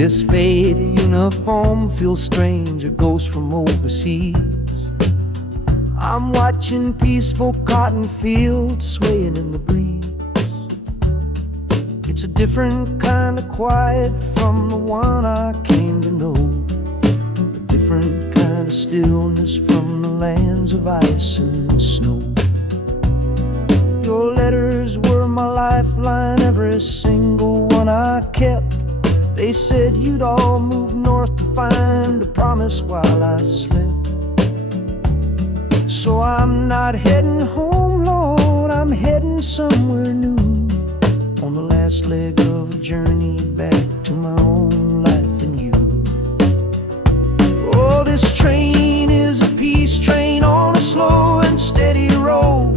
This faded uniform feels strange, a ghost from overseas. I'm watching peaceful cotton fields swaying in the breeze. It's a different kind of quiet from the one I came to know, a different kind of stillness from the lands of ice and snow. Your letters were my lifeline, every single one I kept. They said you'd all move north to find a promise while I slept. So I'm not heading home, Lord, I'm heading somewhere new, on the last leg of a journey back to my own life and you. Oh, this train is a peace train on a slow and steady road,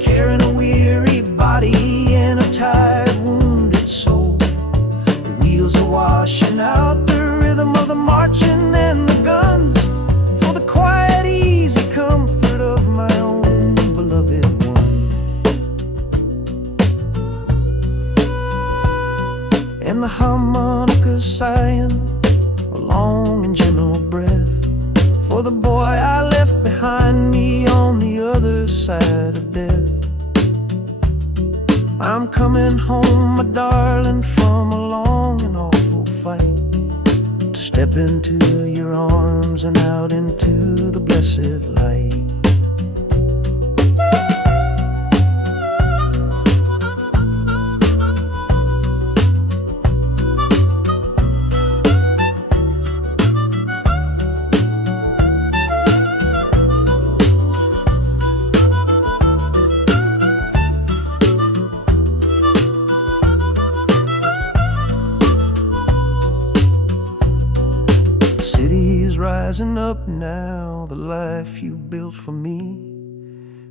carrying a weary body and a tired, wounded soul. The wheels are washing out the rhythm of the marching and the guns, for the quiet, easy comfort of my own beloved one. And the harmonica sighing a long and gentle breath for the boy I left behind me on the other side of death. I'm coming home, my darling, from a long and awful fight, to step into your arms and out into the blessed light. Rising up now, the life you built for me,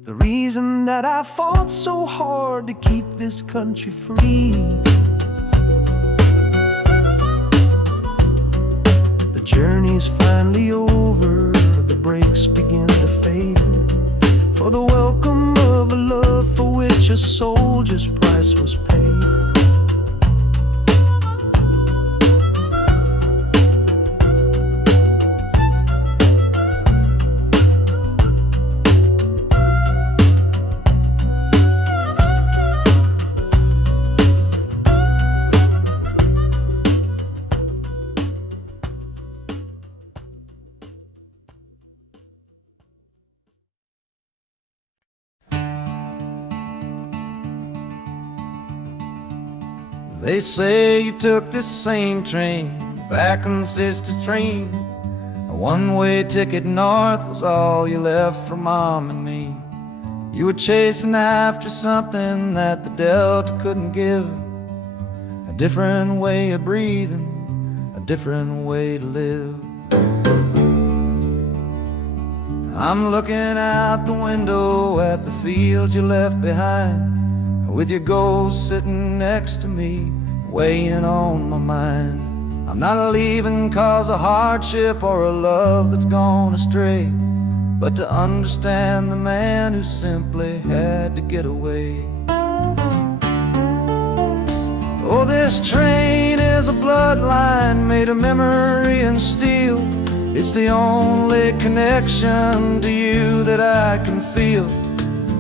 the reason that I fought so hard to keep this country free. The journey's finally over, the brakes begin to fade, for the welcome of a love for which a soldier's price was paid. They say you took this same train back on Sister Train. A one-way ticket north was all you left for Mom and me. You were chasing after something that the Delta couldn't give, a different way of breathing, a different way to live. I'm looking out the window at the fields you left behind, with your ghost sitting next to me, weighing on my mind. I'm not leaving cause of hardship or a love that's gone astray, but to understand the man who simply had to get away. Oh, this train is a bloodline made of memory and steel. It's the only connection to you that I can feel.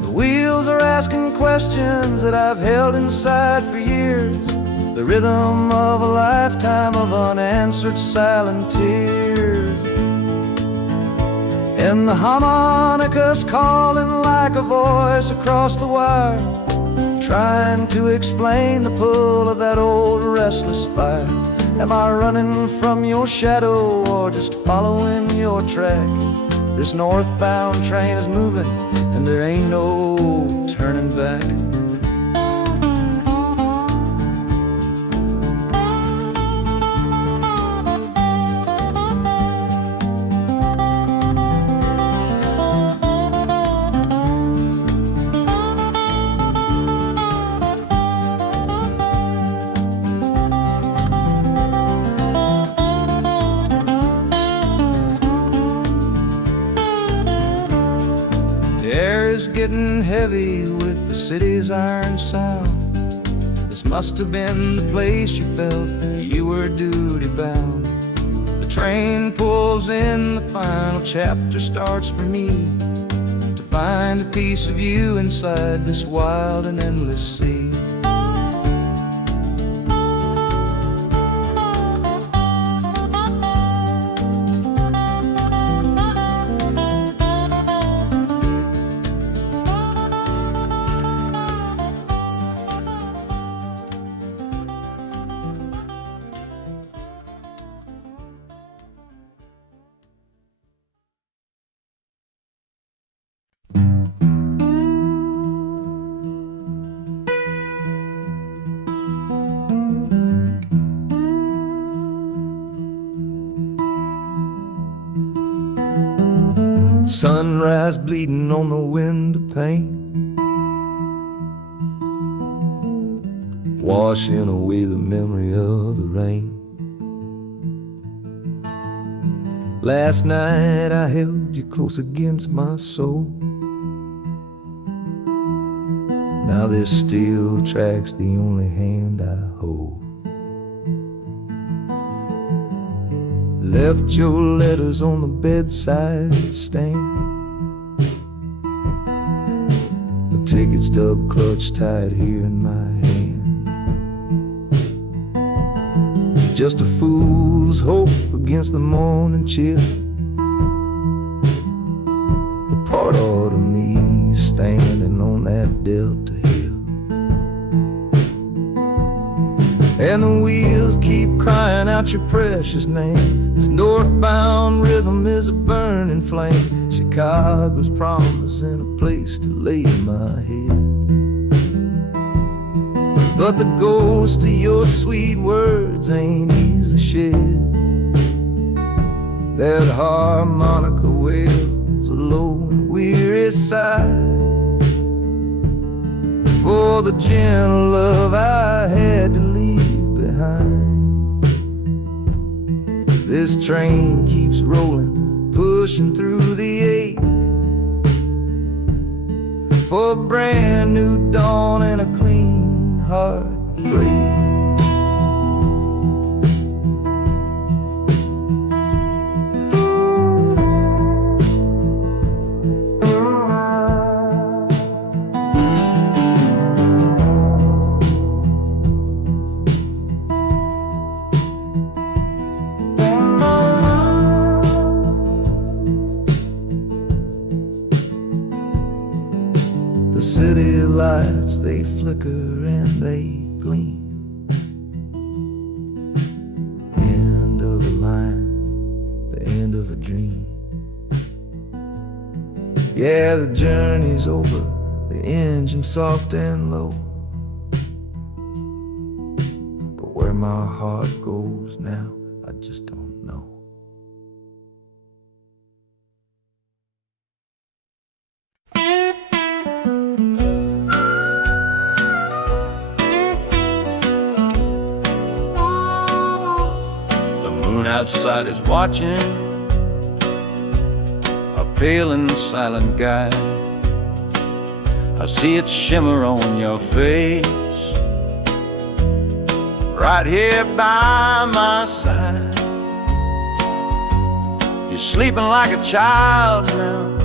The wheels are asking questions that I've held inside for years, the rhythm of a lifetime of unanswered silent tears. And the harmonica's calling like a voice across the wire, trying to explain the pull of that old restless fire. Am I running from your shadow or just following your track? This northbound train is moving and there ain't no turning back. The air is getting heavy with the city's iron sound. This must have been the place you felt you were duty bound. The train pulls in, the final chapter starts for me, to find a piece of you inside this wild and endless sea. Sunrise bleeding on the window pane, washing away the memory of the rain. Last night I held you close against my soul. Now this steel track's the only hand I hold. Left your letters on the bedside stand, a ticket stub clutched tight here in my hand. Just a fool's hope against the morning chill, the part of me standing on that Delta hill. And the wheels keep crying out your precious name. This northbound rhythm is a burning flame. Chicago's promising a place to lay my head. But the ghost of your sweet words ain't easily shed. That harmonica wails a low and weary sigh for the gentle love I had to leave behind. This train keeps rolling, pushing through the ache, for a brand new dawn and a clean heartbreak. The city lights, they flicker and they gleam. End of the line, the end of a dream. Yeah, the journey's over, the engine soft and low. But where my heart goes now, I just don't know. Outside is watching, a pale and silent guide. I see it shimmer on your face, right here by my side. You're sleeping like a child now,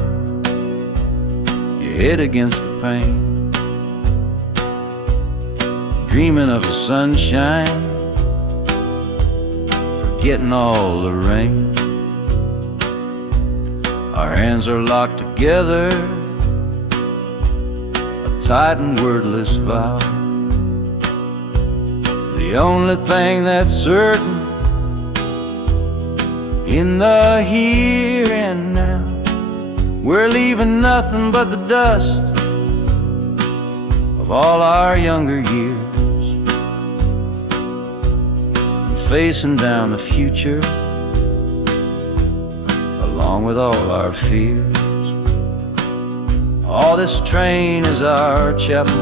your head against the pane, dreaming of the sunshine, getting all the rain. Our hands are locked together, a tight and wordless vow. The only thing that's certain in the here and now, we're leaving nothing but the dust of all our younger years, facing down the future along with all our fears. Oh, this train is our chapel,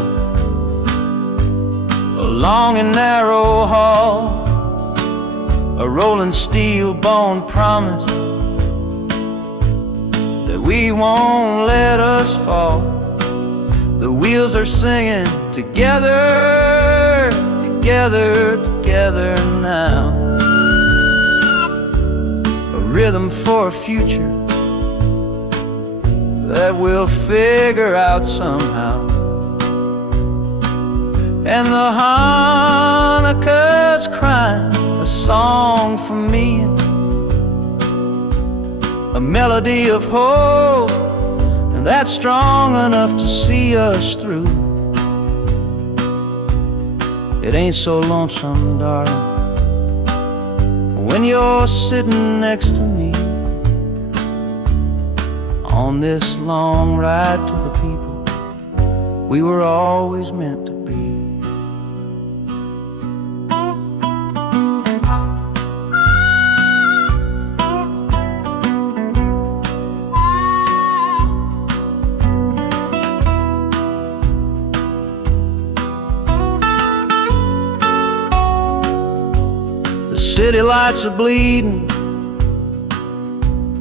a long and narrow hall, a rolling steel bone promise that we won't let us fall. The wheels are singing together together now. A rhythm for a future that we'll figure out somehow. And the Hanukkah's crying a song for me, a melody of hope, and that's strong enough to see us through. It ain't so lonesome, darling, when you're sitting next to me on this long ride to the people we were always meant to be. City lights are bleeding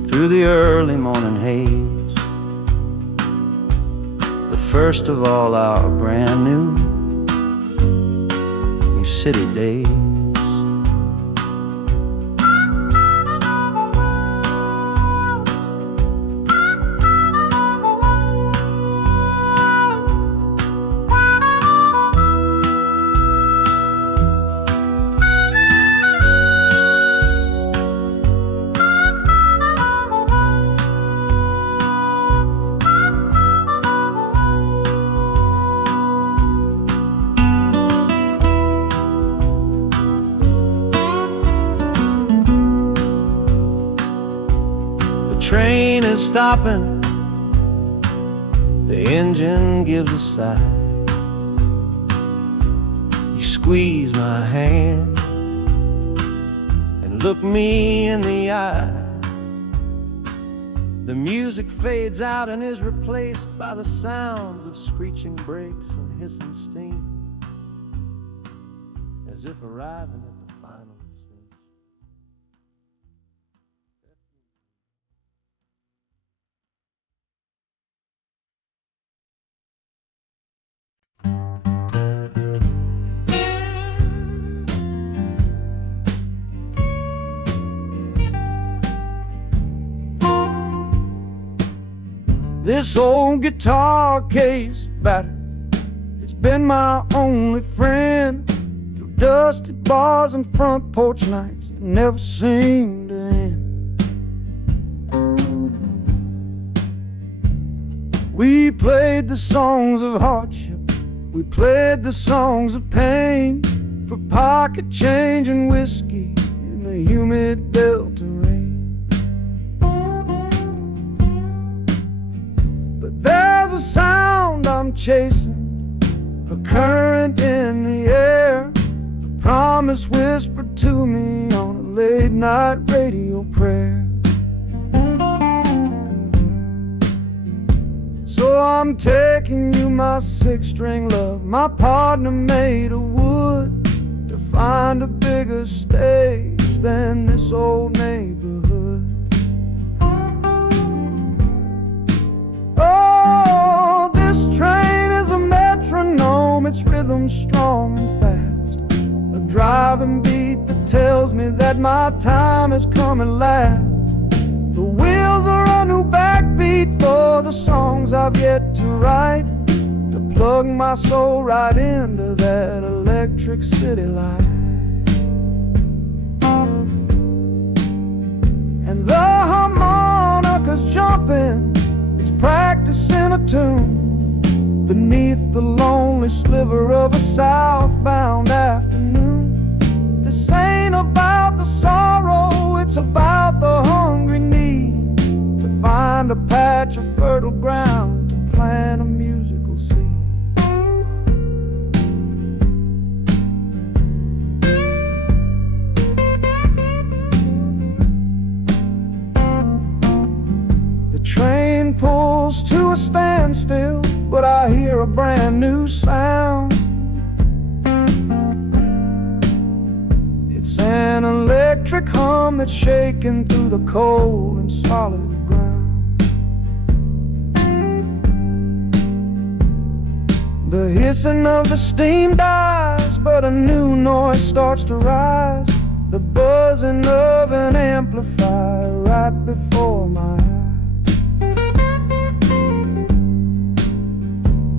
through the early morning haze, the first of all our brand new city days. Train is stopping, the engine gives a sigh. You squeeze my hand and look me in the eye. The music fades out and is replaced by the sounds of screeching brakes and hissing steam, as if arriving at the final. This old guitar case battered, it's been my only friend through dusty bars and front porch nights that never seem to end. We played the songs of hardship, we played the songs of pain, for pocket change and whiskey in the humid Delta rain. There's a sound I'm chasing, a current in the air, a promise whispered to me on a late night radio prayer. So I'm taking you, my six-string love, my partner made of wood, to find a bigger stage than this old neighborhood. Train is a metronome, its rhythm strong and fast, a driving beat that tells me that my time has come at last. The wheels are a new backbeat for the songs I've yet to write, to plug my soul right into that electric city light. And the harmonica's jumping, it's practicing a tune beneath the lonely sliver of a southbound afternoon. This ain't about the sorrow, it's about the hungry need to find a patch of fertile ground to plant a musical seed. The train pulls to a standstill, but I hear a brand new sound. It's an electric hum that's shaking through the cold and solid ground. The hissing of the steam dies but a new noise starts to rise, the buzzing of an amplifier right before my eyes.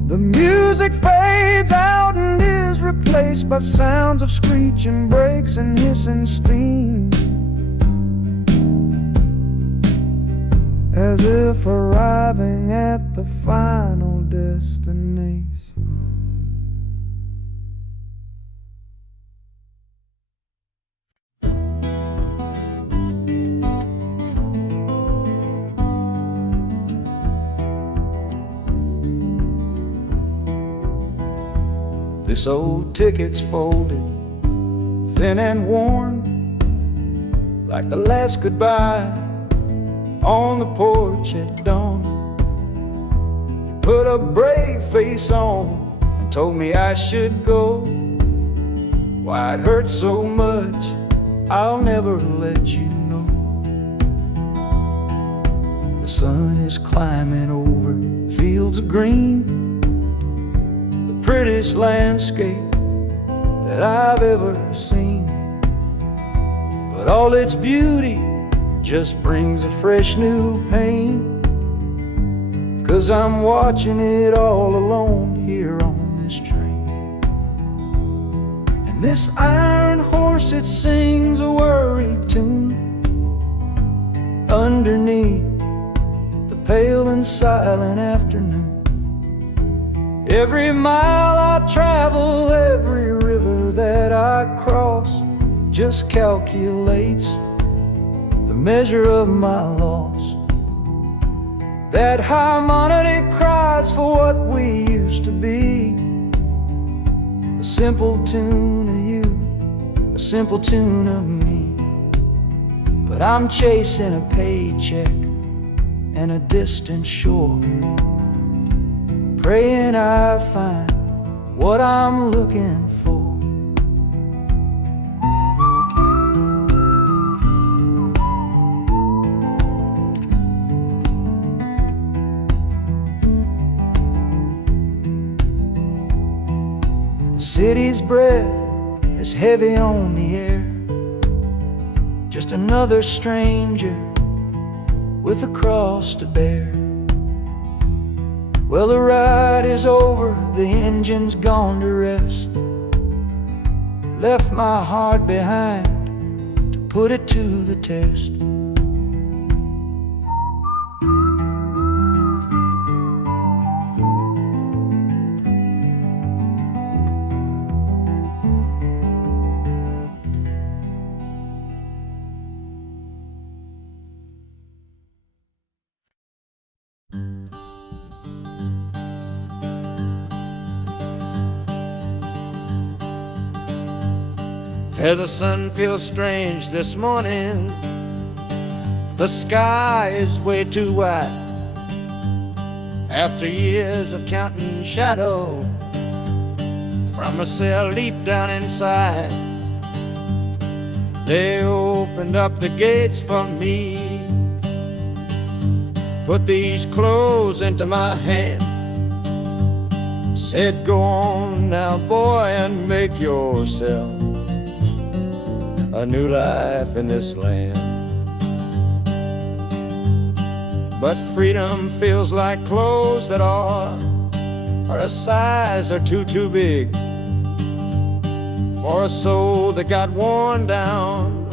The music fades out and is replaced by sounds of screeching brakes and hissing steam, as if arriving at the final destination. This old ticket's folded, thin and worn, like the last goodbye on the porch at dawn. You put a brave face on and told me I should go. Why it hurts so much, I'll never let you know. The sun is climbing over fields of green, prettiest landscape that I've ever seen. But all its beauty just brings a fresh new pain, 'cause I'm watching it all alone here on this train. And this iron horse, it sings a worry tune underneath the pale and silent afternoon. Every mile I travel, every river that I cross, just calculates the measure of my loss. That harmonic cries for what we used to be, a simple tune of you, a simple tune of me. But I'm chasing a paycheck and a distant shore, praying I find what I'm looking for. The city's breath is heavy on the air, just another stranger with a cross to bear. Well, the ride is over, the engine's gone to rest, left my heart behind to put it to the test. The sun feels strange this morning, the sky is way too white. After years of counting shadow from a cell deep down inside, they opened up the gates for me, put these clothes into my hand, said, go on now, boy, and make yourself a new life in this land. But freedom feels like clothes that are a size or too big for a soul that got worn down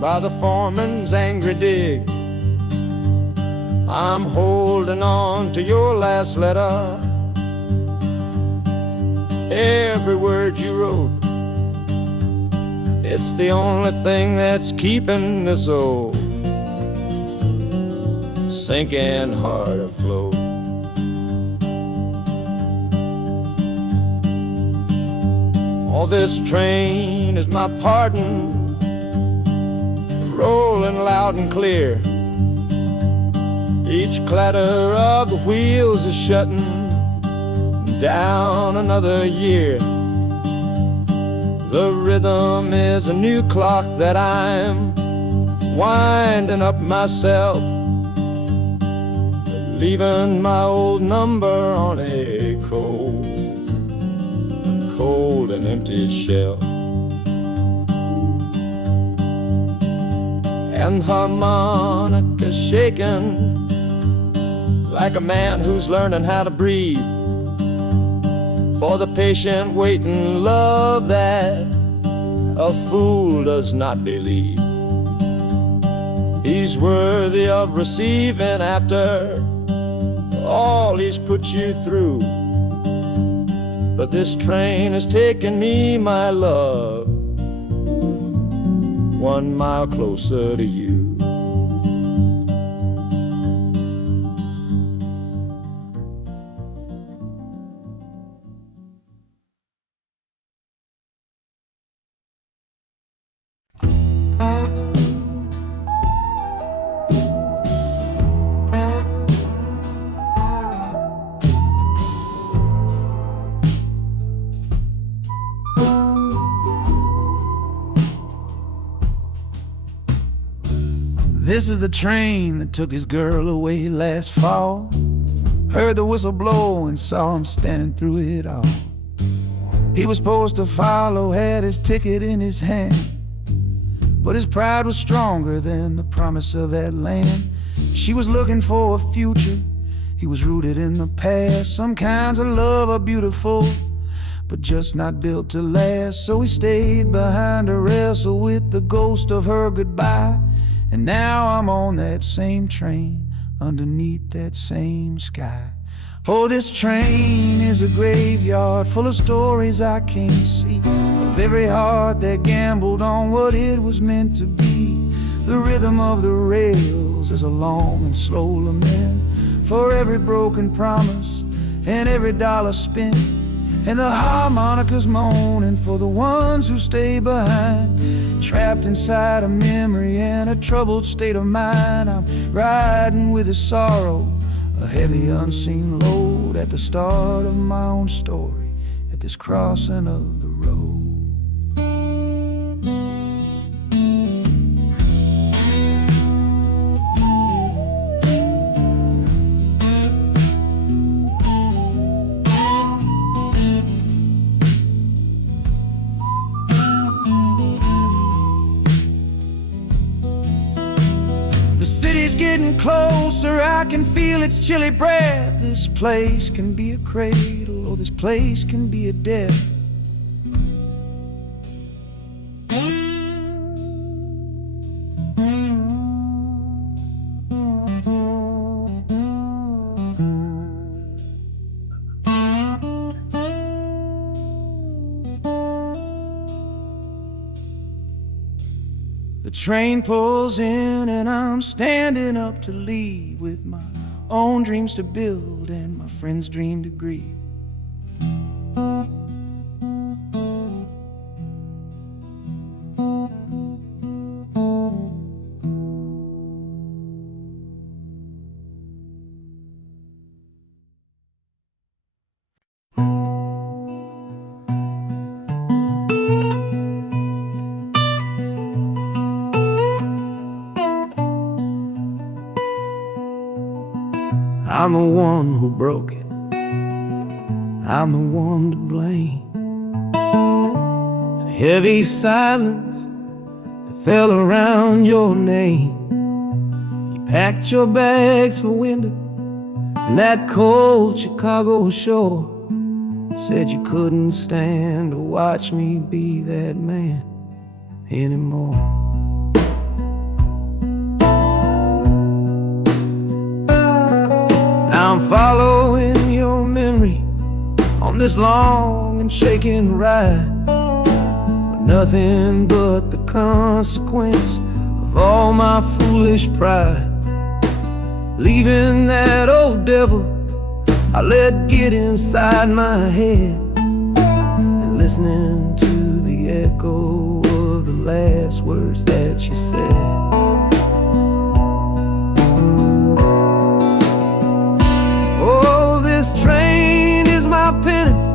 by the foreman's angry dig. I'm holding on to your last letter, every word you wrote. It's the only thing that's keeping this old sinking heart afloat. Oh, this train is my pardon, rolling loud and clear. Each clatter of the wheels is shutting down another year. The rhythm is a new clock that I'm winding up myself, leaving my old number on a cold and empty shell. And harmonica shaking like a man who's learning how to breathe, for the patient waiting love that a fool does not believe. He's worthy of receiving after all he's put you through. But this train has taken me, my love, 1 mile closer to you. This is the train that took his girl away last fall. Heard the whistle blow and saw him standing through it all. He was supposed to follow, had his ticket in his hand, but his pride was stronger than the promise of that land. She was looking for a future, he was rooted in the past. Some kinds of love are beautiful, but just not built to last. So he stayed behind to wrestle with the ghost of her goodbye. And now I'm on that same train, underneath that same sky. Oh, this train is a graveyard full of stories I can't see, of every heart that gambled on what it was meant to be. The rhythm of the rails is a long and slow lament for every broken promise and every dollar spent. And the harmonica's moaning for the ones who stay behind, trapped inside a memory and a troubled state of mind. I'm riding with a sorrow, a heavy unseen load, at the start of my own story, at this crossing of the road. The city's getting closer, I can feel its chilly breath. This place can be a cradle, or this place can be a death. The train pulls in and I'm standing up to leave, with my own dreams to build and my friend's dream to grieve. I'm the one who broke it, I'm the one to blame. The heavy silence that fell around your name. You packed your bags for winter in that cold Chicago shore. Said you couldn't stand to watch me be that man anymore. I'm following your memory on this long and shaking ride, but nothing but the consequence of all my foolish pride. Leaving that old devil I let get inside my head, and listening to the echo of the last words that you said. This train is my penance,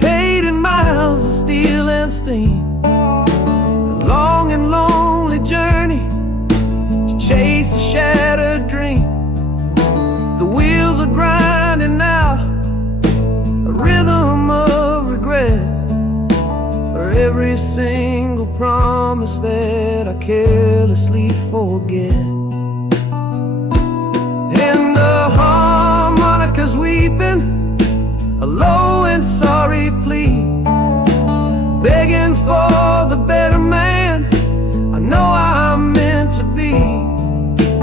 paid in miles of steel and steam. A long and lonely journey to chase a shattered dream. The wheels are grinding now, a rhythm of regret. every single promise that I carelessly forget. And the harmonica's weeping, a low and sorry plea, begging for the better man I know I'm meant to be.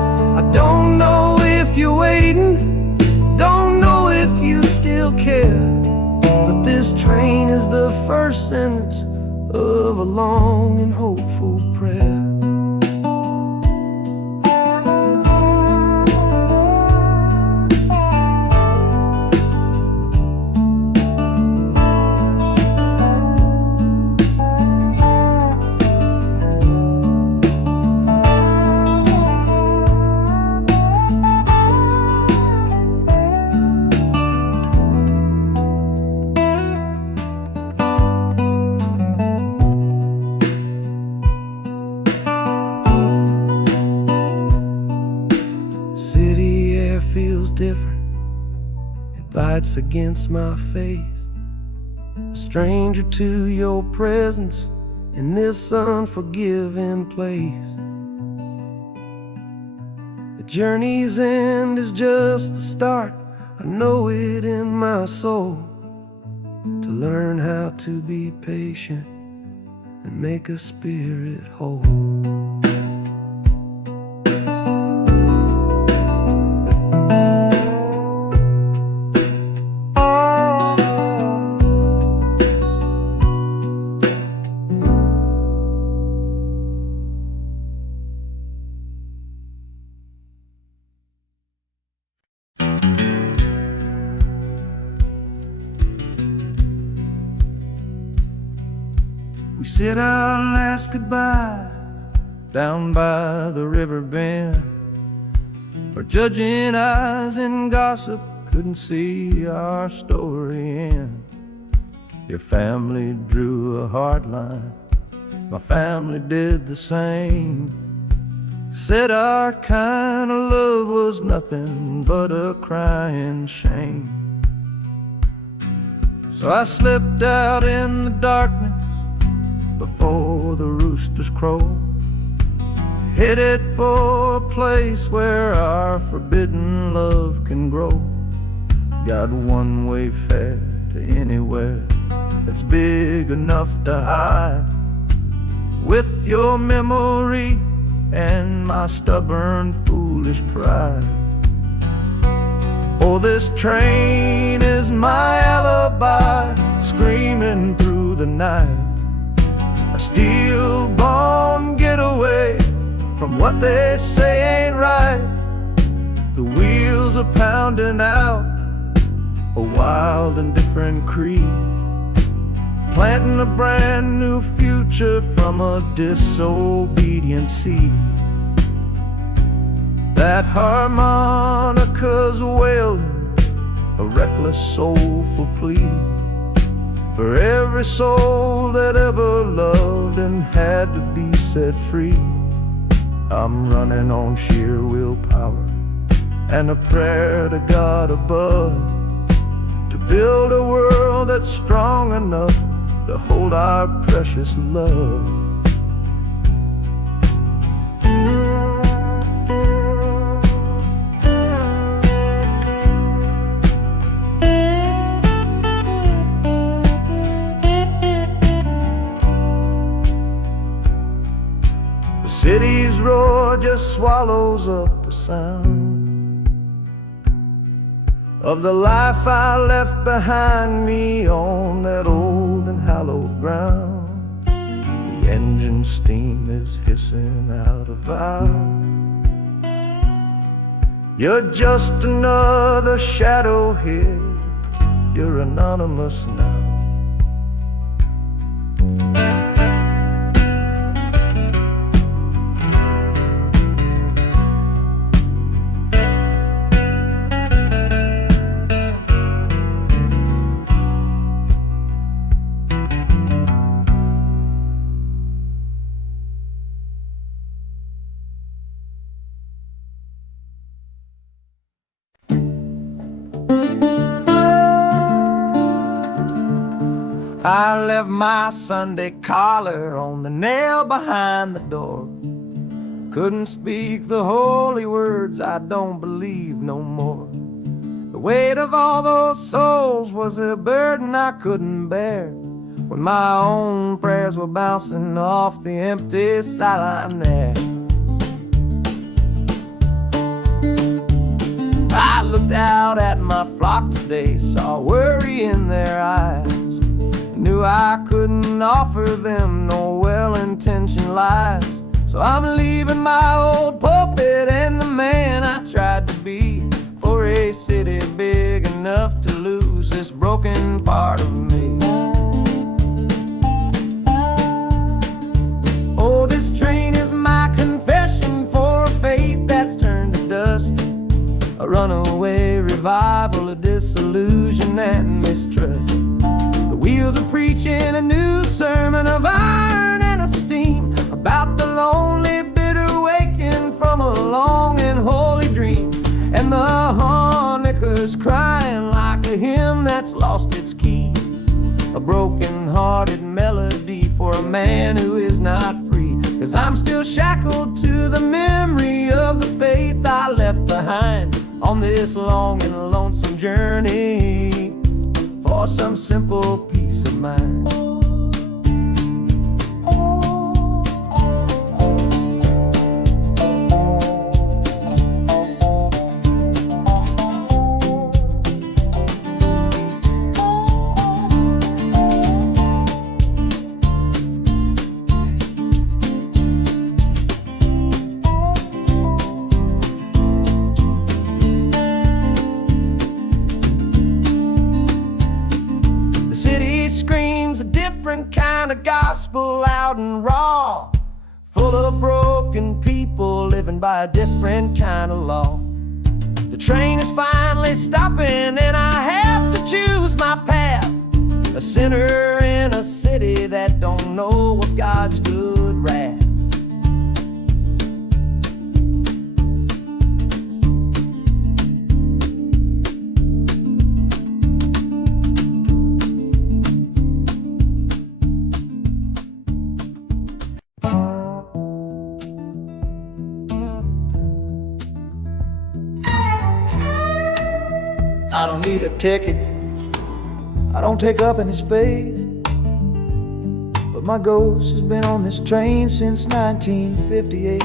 I don't know if you're waiting, don't know if you still care, but this train is the first sentence of a long and hopeful prayer. City air feels different, it bites against my face. A stranger to your presence in this unforgiving place. The journey's end is just the start, I know it in my soul. To learn how to be patient and make a spirit whole. We said our last goodbye down by the river bend, where judging eyes and gossip couldn't see our story end. Your family drew a hard line, my family did the same. Said our kind of love was nothing but a crying shame. So I slipped out in the darkness before the roosters crow, headed for a place where our forbidden love can grow. Got one way fare to anywhere that's big enough to hide, with your memory and my stubborn foolish pride. Oh, this train is my alibi, screaming through the night. A steel-born getaway from what they say ain't right. The wheels are pounding out a wild and different creed, planting a brand new future from a disobedient seed. That harmonica's wailing a reckless soulful plea for every soul that ever loved and had to be set free. I'm running on sheer willpower and a prayer to God above, to build a world that's strong enough to hold our precious love. City's roar just swallows up the sound of the life I left behind me on that old and hallowed ground. The engine steam is hissing out of valve. You're just another shadow here, you're anonymous now. I left my Sunday collar on the nail behind the door. Couldn't speak the holy words, I don't believe no more. The weight of all those souls was a burden I couldn't bear, when my own prayers were bouncing off the empty sideline there. I looked out at my flock today, saw worry in their eyes, knew I couldn't offer them no well-intentioned lies. So I'm leaving my old pulpit and the man I tried to be, for a city big enough to lose this broken part of me. Oh, this train is my confession for a faith that's turned to dust, a runaway revival of disillusion and mistrust. The wheels are preaching a new sermon of iron and of steam, about the lonely, bitter waking from a long and holy dream. And the harmonicas crying like a hymn that's lost its key, a broken-hearted melody for a man who is not free. 'Cause I'm still shackled to the memory of the faith I left behind on this long and lonesome journey for some simple peace of mind. Different kind of gospel, loud and raw, full of broken people living by a different kind of law. The train is finally stopping and I have to choose my path, a sinner in a city that don't know of God's good wrath. I don't need a ticket, I don't take up any space, but my ghost has been on this train since 1958.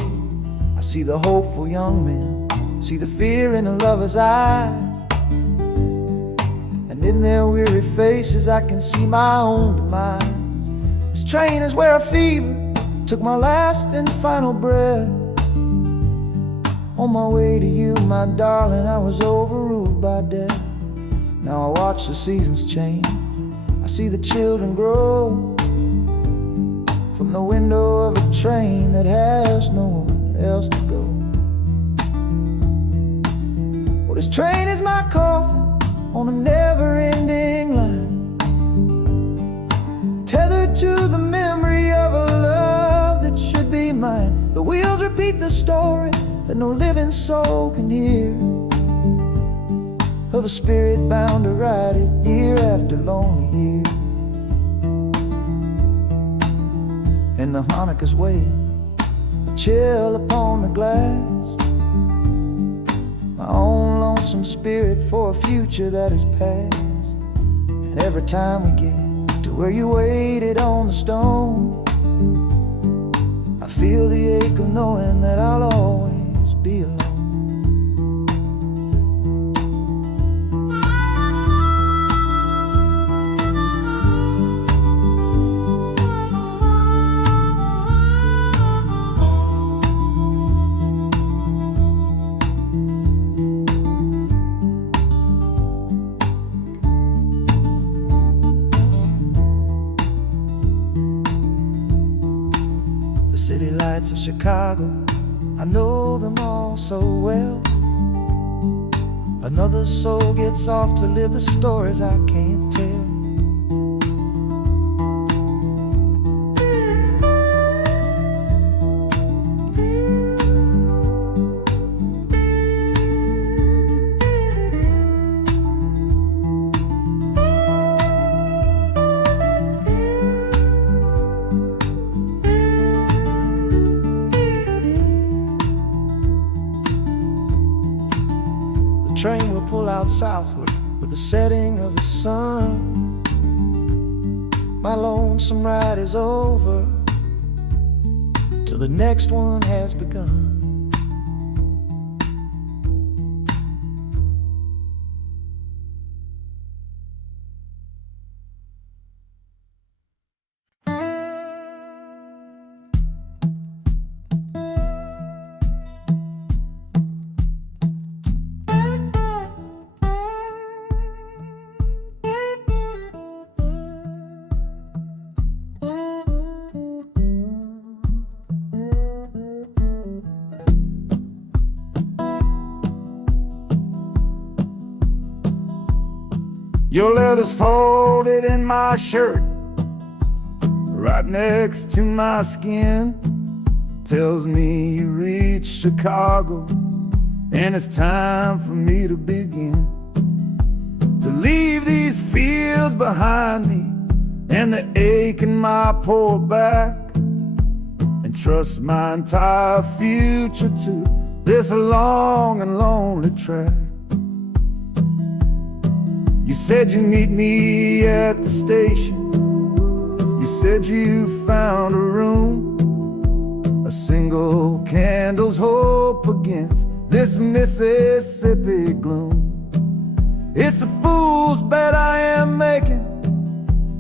I see the hopeful young men, see the fear in the lovers' eyes, and in their weary faces I can see my own demise. This train is where a fever took my last and final breath. On my way to you, my darling, I was overruled by death. Now I watch the seasons change, I see the children grow, from the window of a train that has nowhere else to go. Well, this train is my coffin on a never-ending line, tethered to the memory of a love that should be mine. The wheels repeat the story that no living soul can hear, of a spirit bound to ride it year after lonely year. And the harmonicas wail, a chill upon the glass, my own lonesome spirit for a future that is past. And every time we get to where you waited on the stone, I feel the ache of knowing that I'll always be alone. The city lights of Chicago, I know them all so well. Another soul gets off to live the stories I can't tell. out southward with the setting of the sun. My lonesome ride is over till the next one has begun. Your letter's folded in my shirt, right next to my skin. Tells me you reached Chicago, and it's time for me to begin. To leave these fields behind me, and the ache in my poor back, and trust my entire future to this long and lonely track. You said you'd meet me at the station. You said you found a room, a single candle's hope against this Mississippi gloom. It's a fool's bet I am making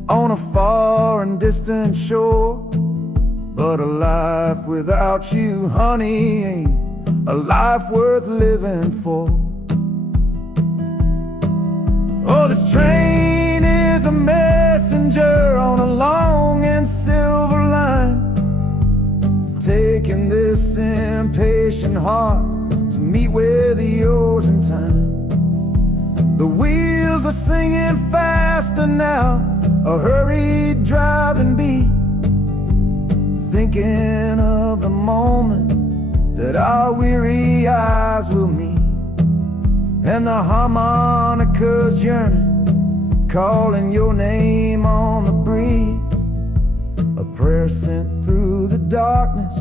on a far and distant shore, but a life without you, honey, ain't a life worth living for. Oh, this train is a messenger on a long and silver line, taking this impatient heart to meet with yours in time. The wheels are singing faster now, a hurried driving beat, thinking of the moment that our weary eyes will meet. And the harmonica's yearning, calling your name on the breeze. A prayer sent through the darkness,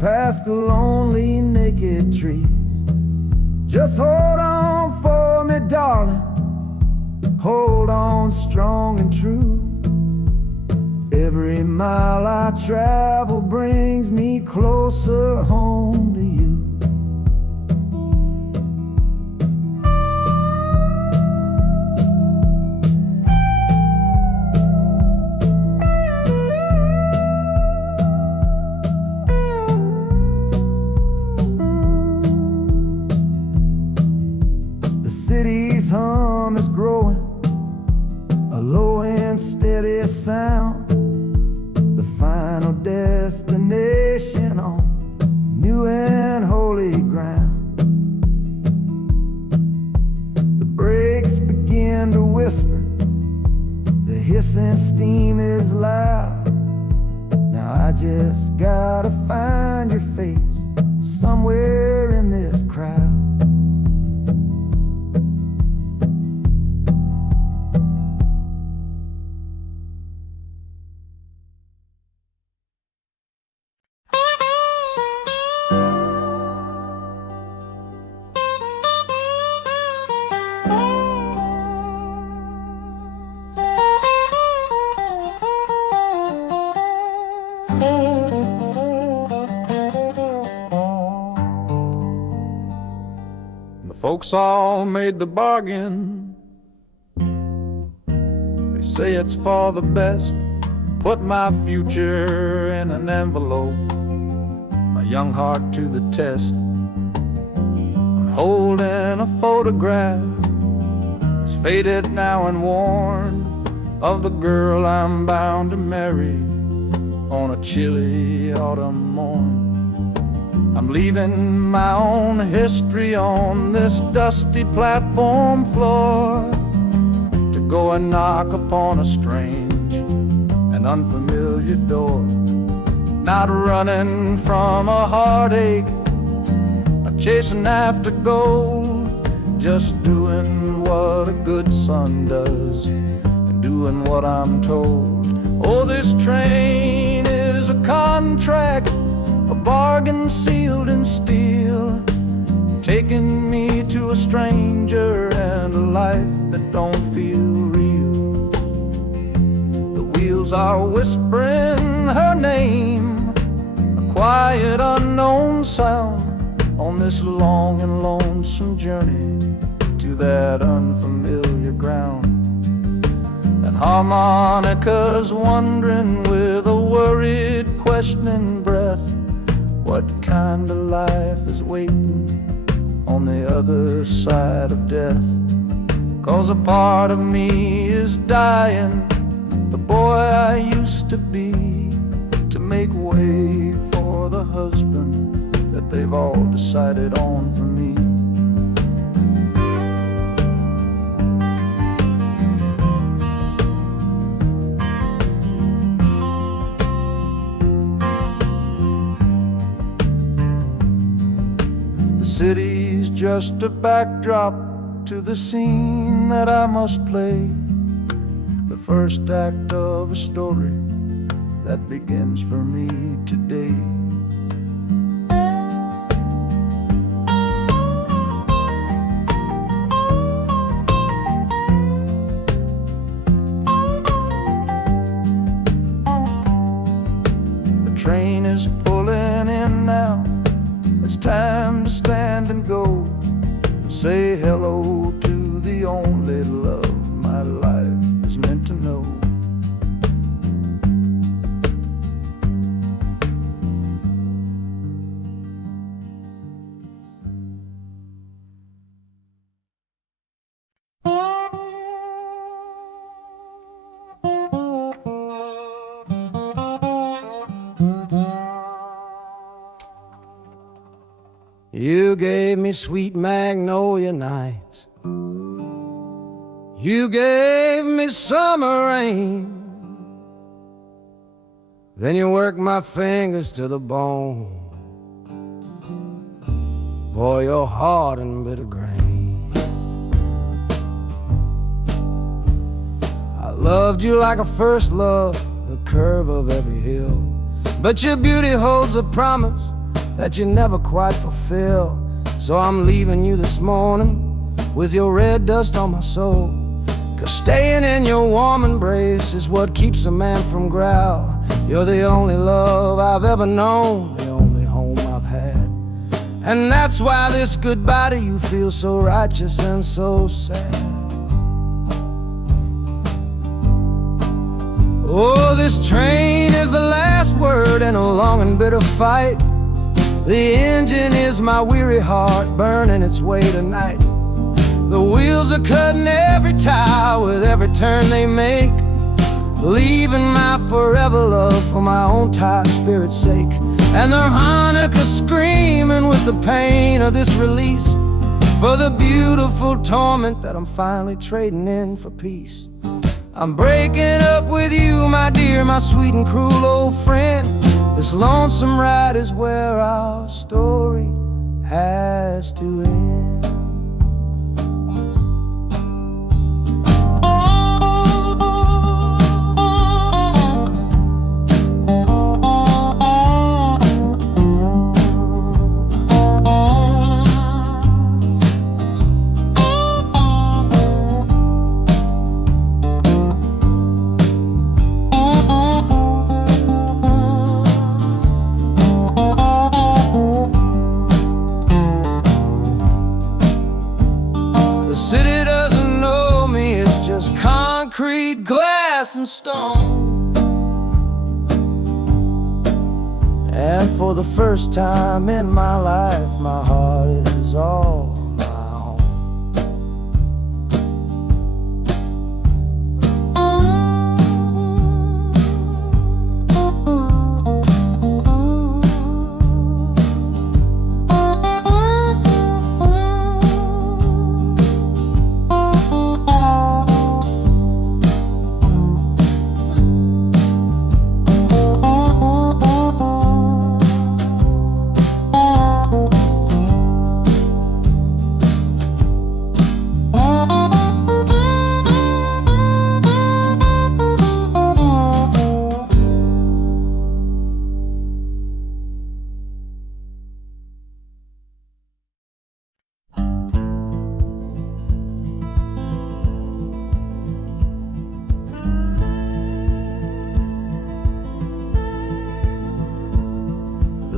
past the lonely naked trees. Just hold on for me, darling, hold on strong and true. Every mile I travel brings me closer home to you. The city's hum is growing, a low and steady sound. The final destination on new and holy ground. The brakes begin to whisper, the hissing steam is loud. Now I just gotta find your face somewhere in this crowd. Folks all made the bargain. They say it's for the best. Put my future in an envelope, my young heart to the test. I'm holding a photograph, it's faded now and worn, of the girl I'm bound to marry on a chilly autumn morn. I'm leaving my own history on this dusty platform floor to go and knock upon a strange and unfamiliar door. Not running from a heartache, not chasing after gold, just doing what a good son does and doing what I'm told. Oh, this train is a contract, a bargain sealed in steel, taking me to a stranger and into life that don't feel real. The wheels are whispering her name, a quiet unknown sound on this long and lonesome journey to that unfamiliar ground. And harmonica's wondering with a worried, questioning breath, what kind of life is waiting on the other side of death. 'Cause a part of me is dying, the boy I used to be, to make way for the husband that they've all decided on for me. The city's just a backdrop to the scene that I must play, the first act of a story that begins for me today. The train is pulling in now. It's time to stand and go and say hello to the only love my life is meant to know. You gave me sweet magnolia nights, you gave me summer rain, then you worked my fingers to the bone. Boy, you're hard and bitter grain. I loved you like a first love, the curve of every hill, but your beauty holds a promise that you never quite fulfill. So I'm leaving you this morning with your red dust on my soul, 'cause staying in your warm embrace is what keeps a man from growl. You're the only love I've ever known, the only home I've had, and that's why this goodbye to you feels so righteous and so sad. Oh, this train is the last word in a long and bitter fight. The engine is my weary heart burning its way tonight. The wheels are cutting every tire with every turn they make, leaving my forever love for my own tired spirit's sake. And the harmonica screaming with the pain of this release, for the beautiful torment that I'm finally trading in for peace. I'm breaking up with you, my dear, my sweet and cruel old friend. This lonesome ride is where our story has to end. Concrete, glass, and stone. And for the first time in my life, my heart is all my own.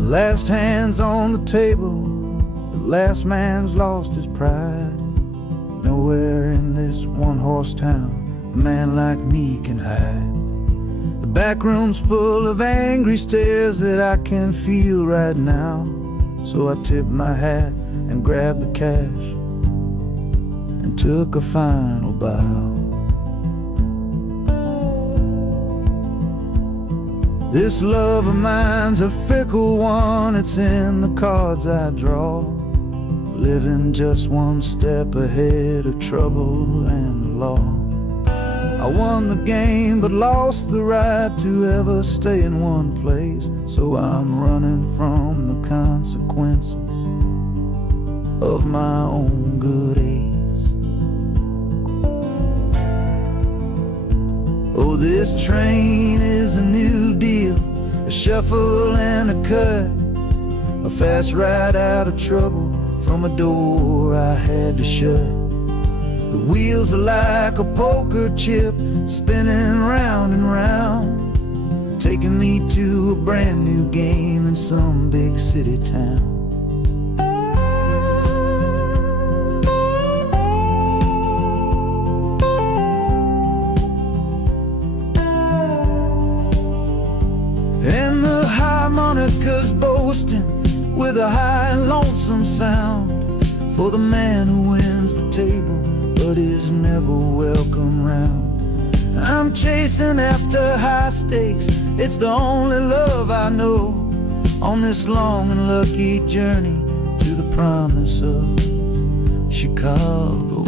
last hand's on the table, the last man's lost his pride. Nowhere in this one-horse town a man like me can hide. The back room's full of angry stares that I can feel right now. So I tipped my hat and grabbed the cash and took a final bow. This love of mine's a fickle one, it's in the cards I draw. Living just one step ahead of trouble and the law. I won the game but lost the right to ever stay in one place. So I'm running from the consequences of my own good ace. Oh, this train is a new deal, a shuffle and a cut, a fast ride out of trouble from a door I had to shut. The wheels are like a poker chip, spinning round and round, taking me to a brand new game in some big city town. And the harmonica's boasting with a high and lonesome sound for the man who wins the table but is never welcome round. I'm chasing after high stakes, it's the only love I know on this long and lucky journey to the promise of Chicago.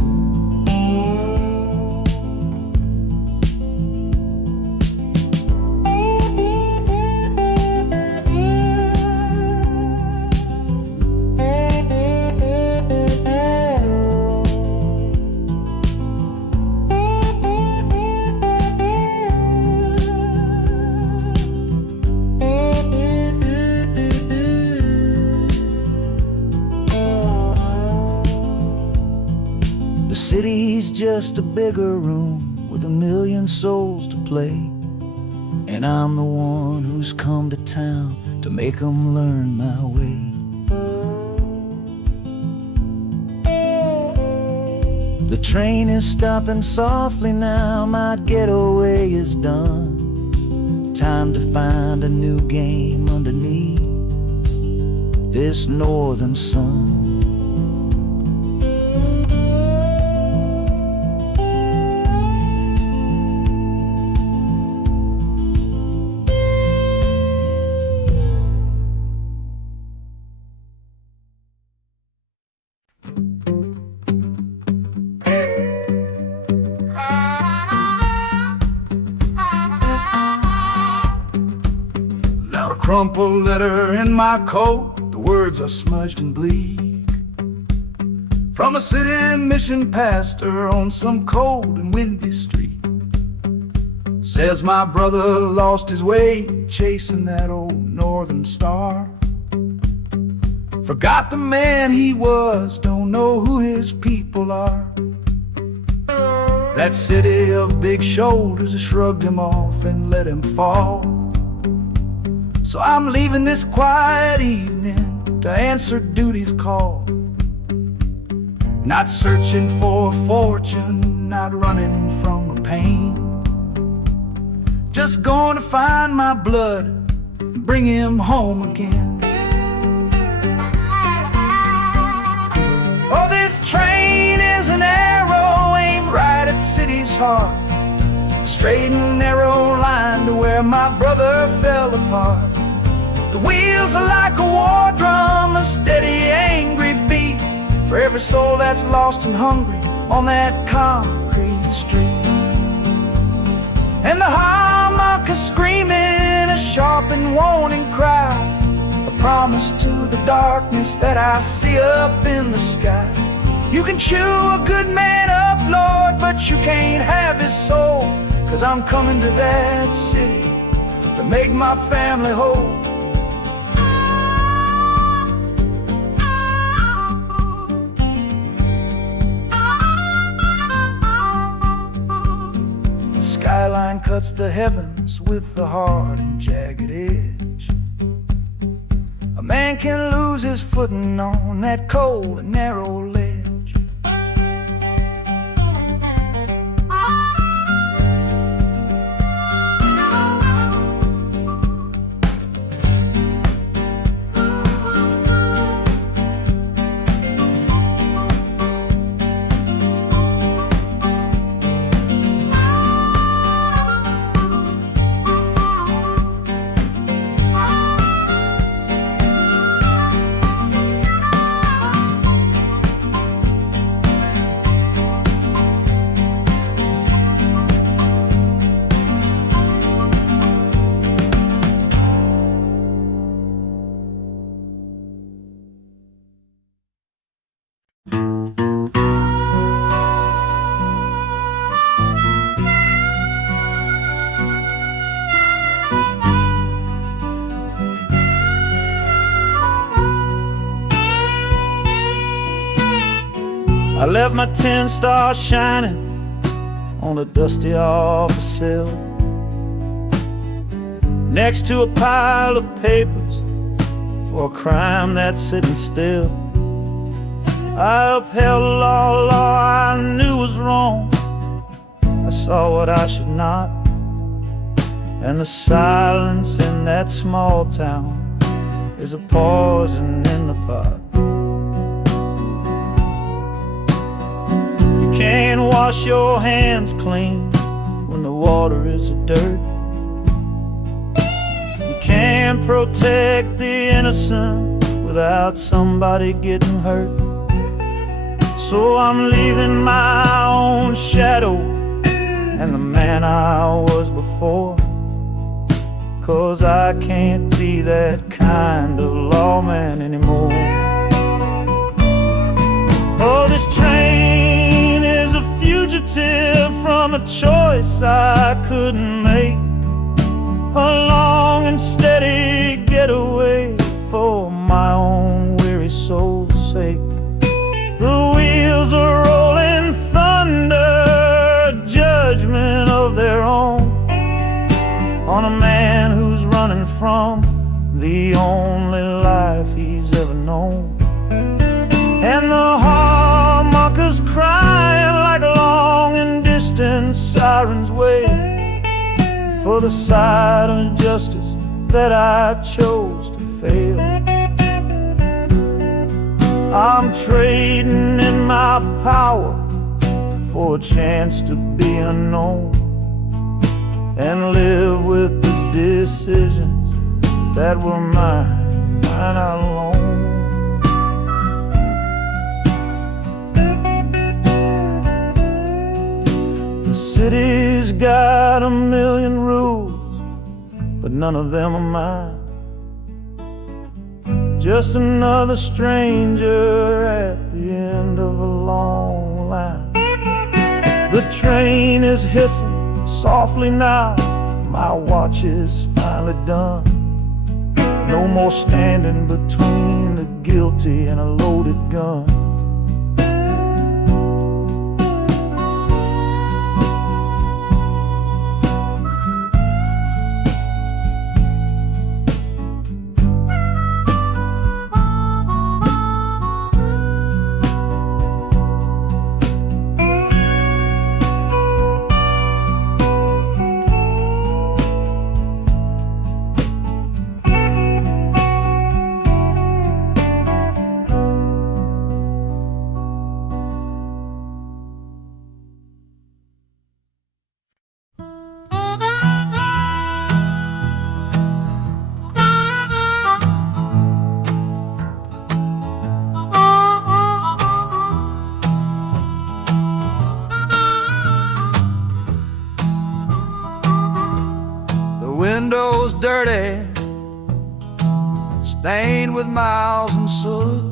The city's just a bigger room with a million souls to play, and I'm the one who's come to town to make 'em learn my way. The train is stopping softly now, my getaway is done. Time to find a new game underneath this northern sun. Now a crumpled letter in my coat, the words are smudged and bleak, from a city mission pastor on some cold and windy street. Says my brother lost his way chasing that old northern star. Forgot the man he was, don't know who his people are. That city of big shoulders shrugged him off and let him fall. So I'm leaving this quiet evening to answer duty's call. Not searching for a fortune, not running from a pain. Just going to find my blood and bring him home again. Oh, this train is an arrow aimed right at the city's heart, a straight and narrow line to where my brother fell apart. The wheels are like a war drum, a steady, angry beat for every soul that's lost and hungry on that concrete street. And the harmonica screaming a sharp and warning cry, a promise to the darkness that I see up in the sky. You can chew a good man up, Lord, but you can't have his soul, 'cause I'm coming to that city to make my family whole. The skyline cuts the heavens with a hard and jagged edge. a man can lose his footing on that cold and narrow ledge. I left my 10 stars shining on a dusty office sill, next to a pile of papers for a crime that's sitting still. I upheld a law I knew was wrong. I saw what I should not, and the silence in that small town is a poison in the pot. You can't wash your hands clean when the water is of dirt. You can't protect the innocent without somebody getting hurt. So I'm leaving my own shadow and the man I was before, 'cause I can't be that kind of lawman anymore. Oh, this train is a fugitive from a choice I couldn't make, a long and steady getaway for my own weary soul's sake. The wheels are rolling thunder, a judgment of their own, on a man who's running from the only life he's ever known. And the harmonicas crying like long and distant sirens wait for the side of justice that I chose to fail. I'm trading in my power for a chance to be unknown and live with the decisions that were mine alone. The city's got a million rules, but none of them are mine. Just another stranger at the end of a long line. The train is hissing softly now, my watch is finally done. No more standing between the guilty and a loaded gun. Windows dirty, stained with miles and soot.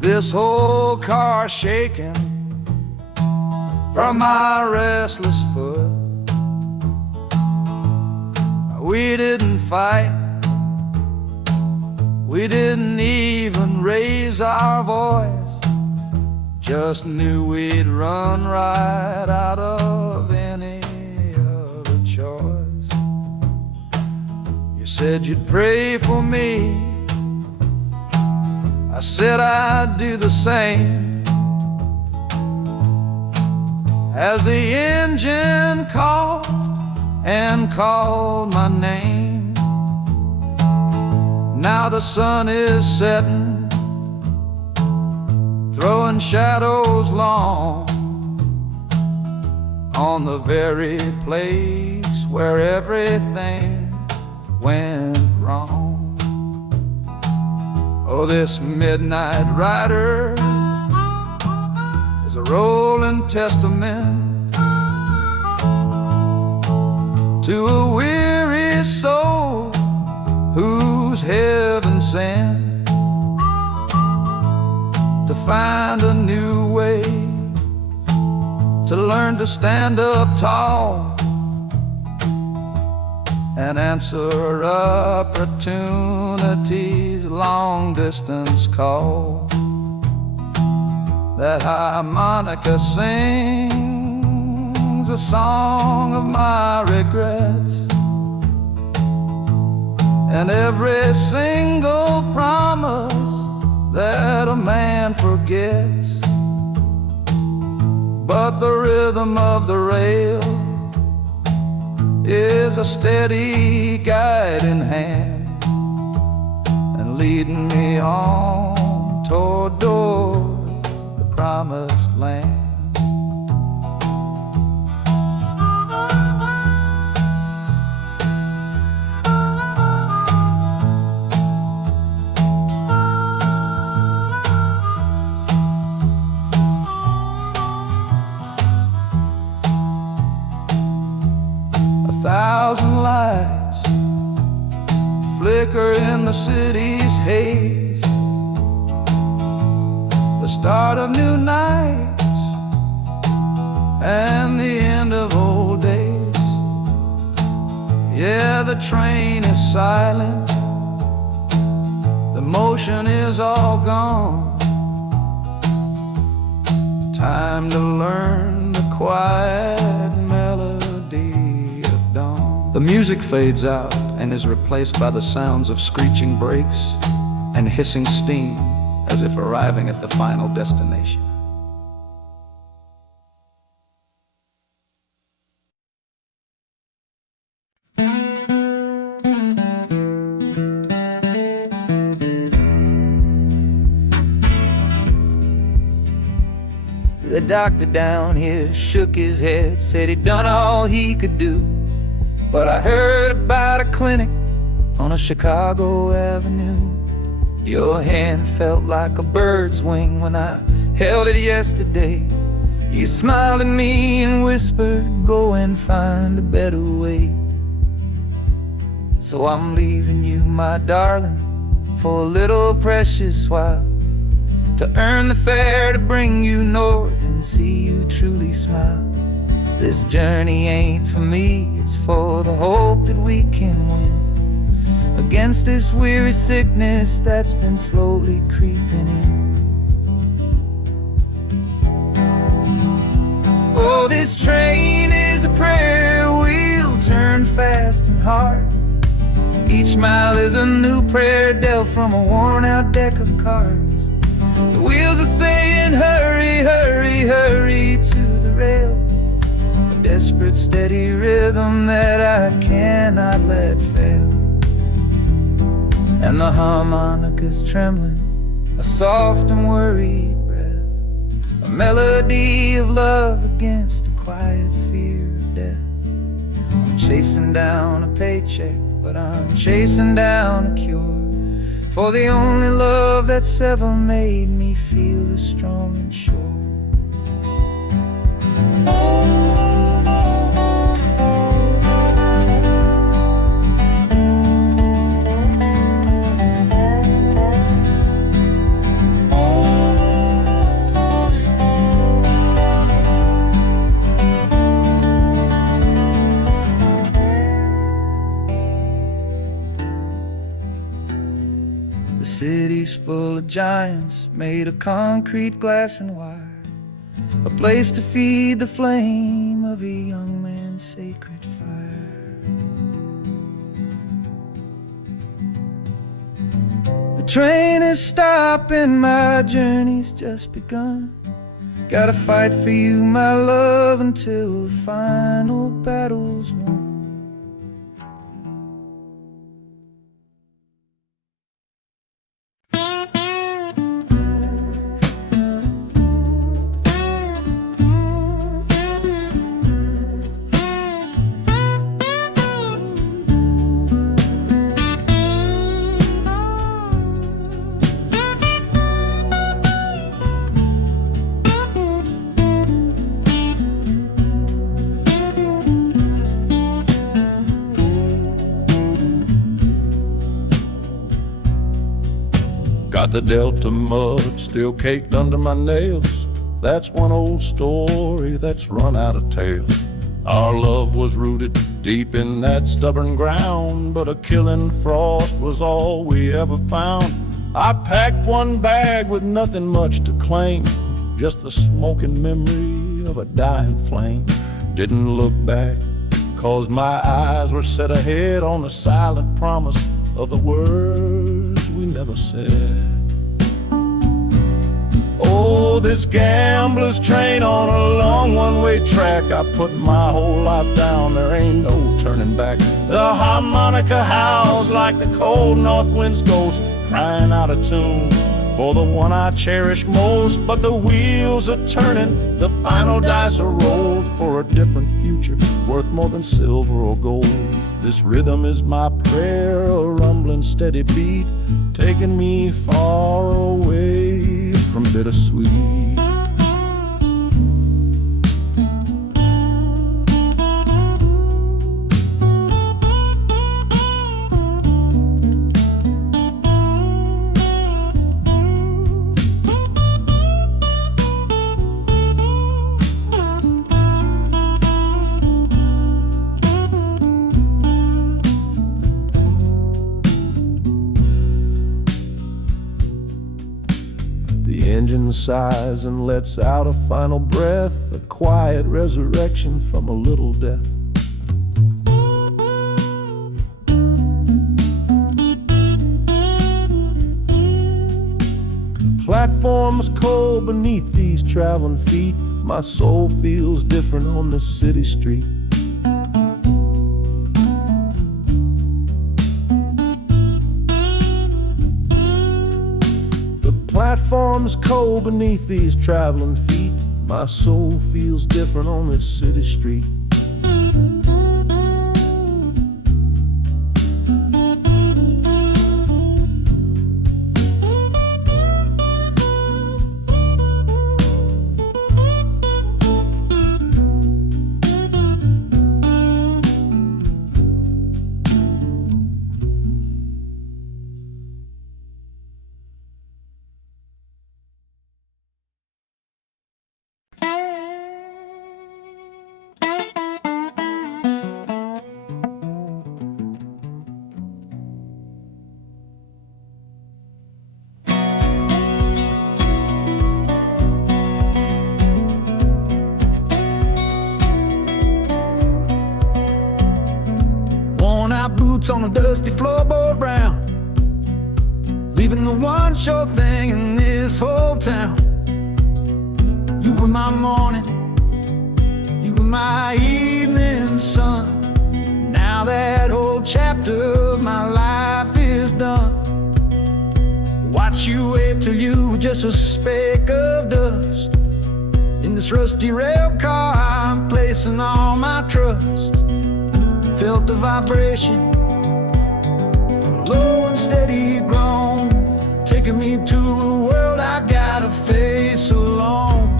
This whole car shaking from my restless foot. We didn't fight, we didn't even raise our voice, just knew we'd run right out of any other choice. You said you'd pray for me. I said I'd do the same. As the engine coughed and called my name. Now the sun is setting, throwing shadows long on the very place where everything went wrong. Oh, this midnight rider is a rolling testament to a weary soul whose heaven sent to find a new way, to learn to stand up tall and answer opportunity's long-distance call. That harmonica sings a song of my regrets, and every single promise that a man forgets. But the rhythm of the rail is a steady guiding hand, and leading me on toward the promised land. 1,000 lights flicker in the city's haze, the start of new nights and the end of old days. Yeah, the train is silent, the motion is all gone. Time to learn the quiet melody of dawn. The music fades out and is replaced by the sounds of screeching brakes and hissing steam, as if arriving at the final destination. The doctor down here shook his head, said he'd done all he could do. But I heard about a clinic on a Chicago avenue. Your hand felt like a bird's wing when I held it yesterday. You smiled at me and whispered, go and find a better way. So I'm leaving you, my darling, for a little precious while, to earn the fare to bring you north and see you truly smile. This journey ain't for me, it's for the hope that we can win against this weary sickness that's been slowly creeping in. Oh, this train is a prayer wheel turned fast and hard. Each mile is a new prayer dealt from a worn-out deck of cards. The wheels are saying hurry, hurry, hurry to the rail, a desperate steady rhythm that I cannot let fail. And the harmonica's trembling, a soft and worried breath, a melody of love against a quiet fear of death. I'm chasing down a paycheck, but I'm chasing down a cure for the only love that's ever made me feel this strong and sure. The city's full of giants made of concrete, glass, and wire, a place to feed the flame of a young man's sacred fire. train is stopping, my journey's just begun. Gotta fight for you, my love, until the final battle's won. Got the Delta mud still caked under my nails. That's one old story that's run out of tales. Our love was rooted deep in that stubborn ground, but a killing frost was all we ever found. I packed one bag with nothing much to claim, just the smoking memory of a dying flame. Didn't look back, 'cause my eyes were set ahead on the silent promise of the words we never said. Oh, this gambler's train on a long one-way track. I put my whole life down, there ain't no turning back. The harmonica howls like the cold north wind's ghost, crying out a tune for the one I cherish most. But the wheels are turning, the final dice are rolled for a different future, worth more than silver or gold. This rhythm is my prayer, a rumbling steady beat, taking me far away from bittersweet. The engine sighs and lets out a final breath, a quiet resurrection from a little death. Platforms cold beneath these traveling feet, my soul feels different on this city street. Platforms cold beneath these traveling feet, my soul feels different on this city street. Boots on a dusty floorboard round, leaving the one sure thing in this whole town. You were my morning, you were my evening sun. Now that whole chapter of my life is done. Watch you wave till you were just a speck of dust. In this rusty rail car I'm placing all my trust. Felt the vibration, low and steady grown, taking me to a world I gotta face alone.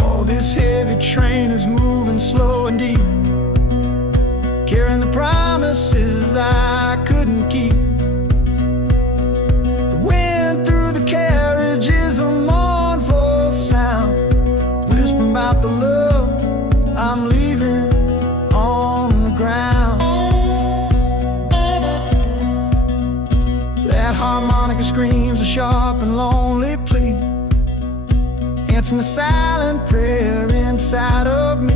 Oh, this heavy train is moving slow and deep, carrying the promises I couldn't keep. About the love I'm leaving on the ground. That harmonica screams a sharp and lonely plea, answering the silent prayer inside of me.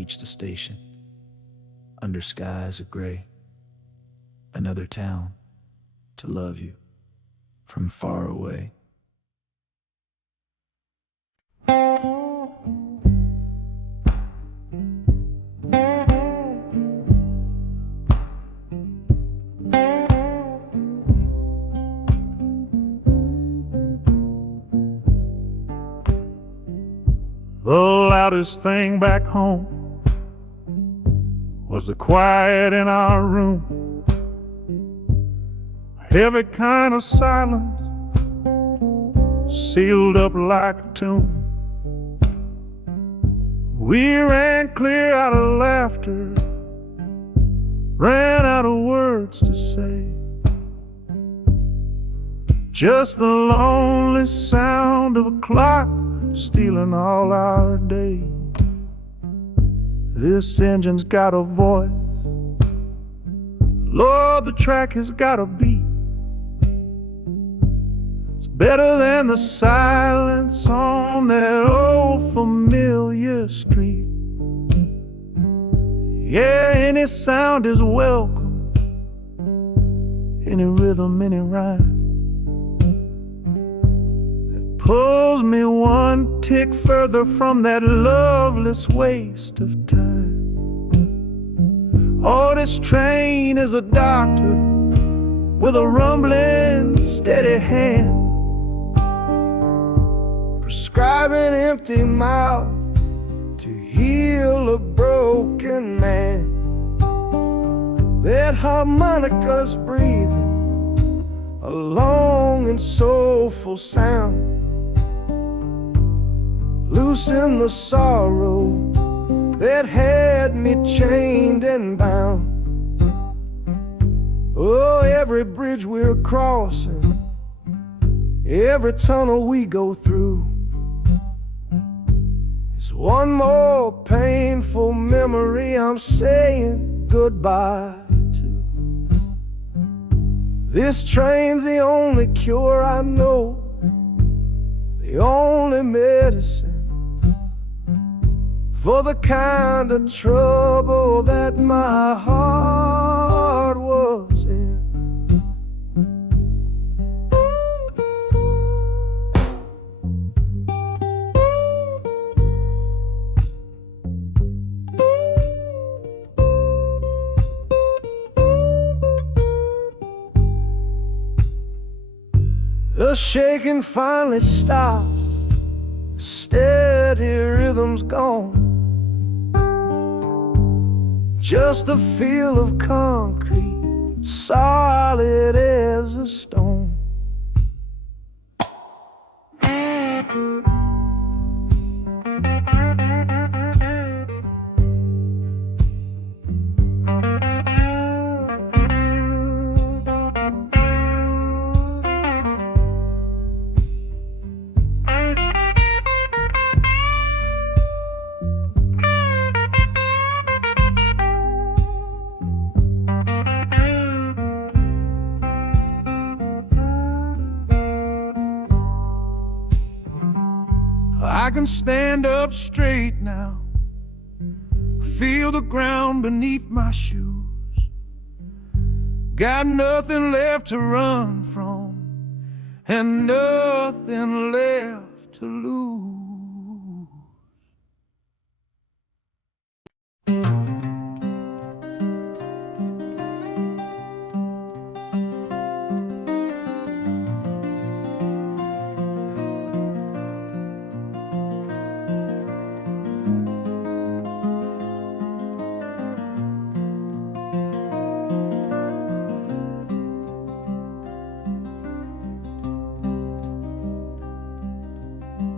reached the station, under skies of gray, another town to love you from far away. The loudest thing back home was the quiet in our room, a heavy kind of silence, sealed up like a tomb. We ran clear out of laughter, ran out of words to say, just the lonely sound of a clock stealing all our day. This engine's got a voice, Lord, the track has got a beat. It's better than the silence on that old familiar street. Yeah, any sound is welcome, any rhythm, any rhyme pulls me one tick further from that loveless waste of time. Oh, this train is a doctor with a rumbling, steady hand, prescribing empty mouths to heal a broken man. That harmonica's breathing a long and soulful sound, loosen the sorrow that had me chained and bound. Oh, every bridge we're crossing, every tunnel we go through is one more painful memory I'm saying goodbye to. This train's the only cure I know, the only medicine for the kind of trouble that my heart was in. The shaking finally stops, steady rhythm's gone, just a feel of concrete, solid as a stone. I can stand up straight now, feel the ground beneath my shoes. Got nothing left to run from and nothing left to lose.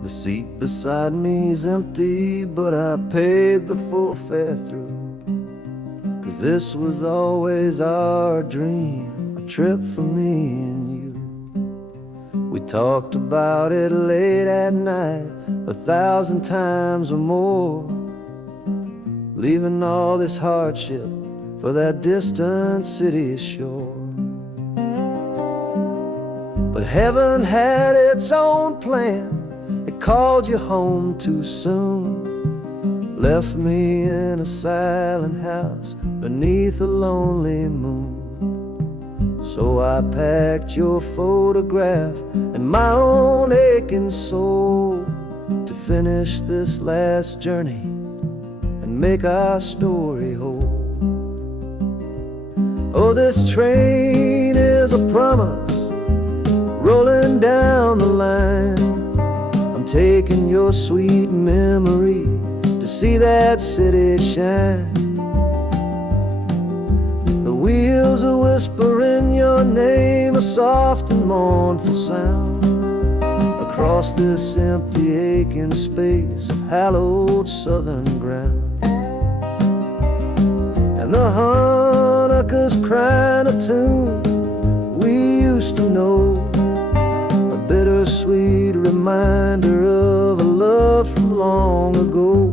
The seat beside me's empty, but I paid the full fare through. 'Cause this was always our dream, a trip for me and you. We talked about it late at night, 1,000 times or more, leaving all this hardship for that distant city's shore. But heaven had its own plan, it called you home too soon, left me in a silent house beneath a lonely moon. So I packed your photograph and my own aching soul to finish this last journey and make our story whole. Oh, this train is a promise rolling down the line. I'm taking your sweet memory to see that city shine. The wheels are whispering your name, a soft and mournful sound, across this empty aching space of hallowed southern ground. And the Hanukkah's crying a tune we used to know, a bittersweet reminder of a love from long ago.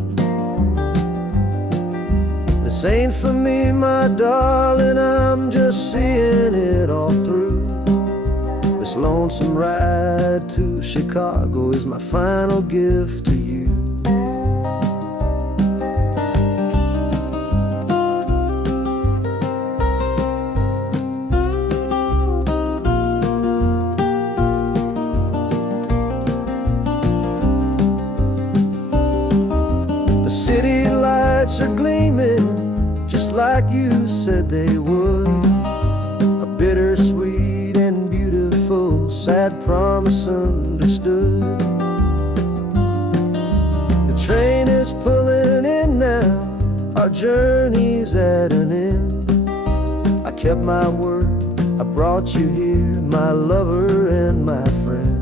This ain't for me, my darling, I'm just seeing it all through. This lonesome ride to Chicago is my final gift to you. The city lights are gleaming just like you said they would, a bittersweet and beautiful sad promise understood. The train is pulling in now, our journey's at an end. I kept my word, I brought you here, my lover and my friend.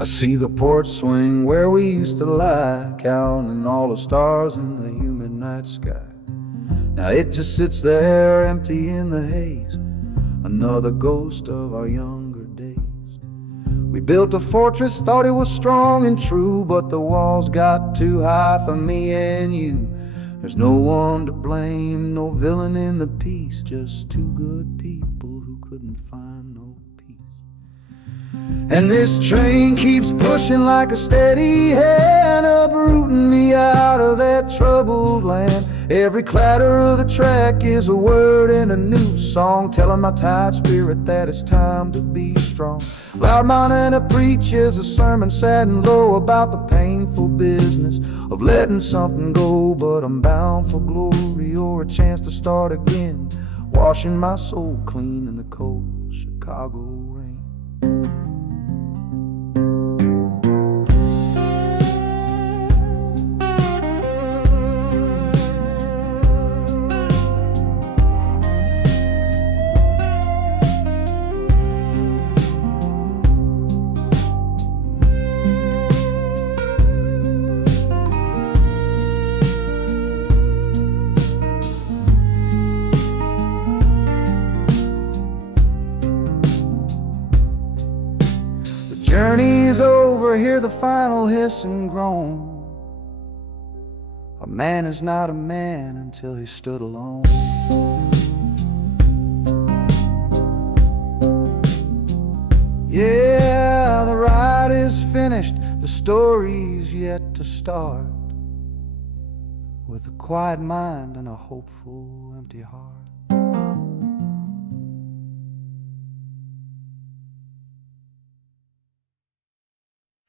I see the porch swing where we used to lie, counting all the stars in the humid night sky. Now it just sits there empty in the haze, another ghost of our younger days. We built a fortress, thought it was strong and true, but the walls got too high for me and you. There's no one to blame, no villain in the piece, just two good people who couldn't find no peace. And this train keeps pushing like a steady hand, uprooting me out of that troubled land. Every clatter of the track is a word in a new song, telling my tired spirit that it's time to be strong. Loud Montana preaches a sermon sad and low about the painful business of letting something go, but I'm bound for glory or a chance to start again, washing my soul clean in the cold Chicago rain. Journey's over, hear the final hiss and groan. A man is not a man until he stood alone. Yeah, the ride is finished, the story's yet to start, with a quiet mind and a hopeful, empty heart.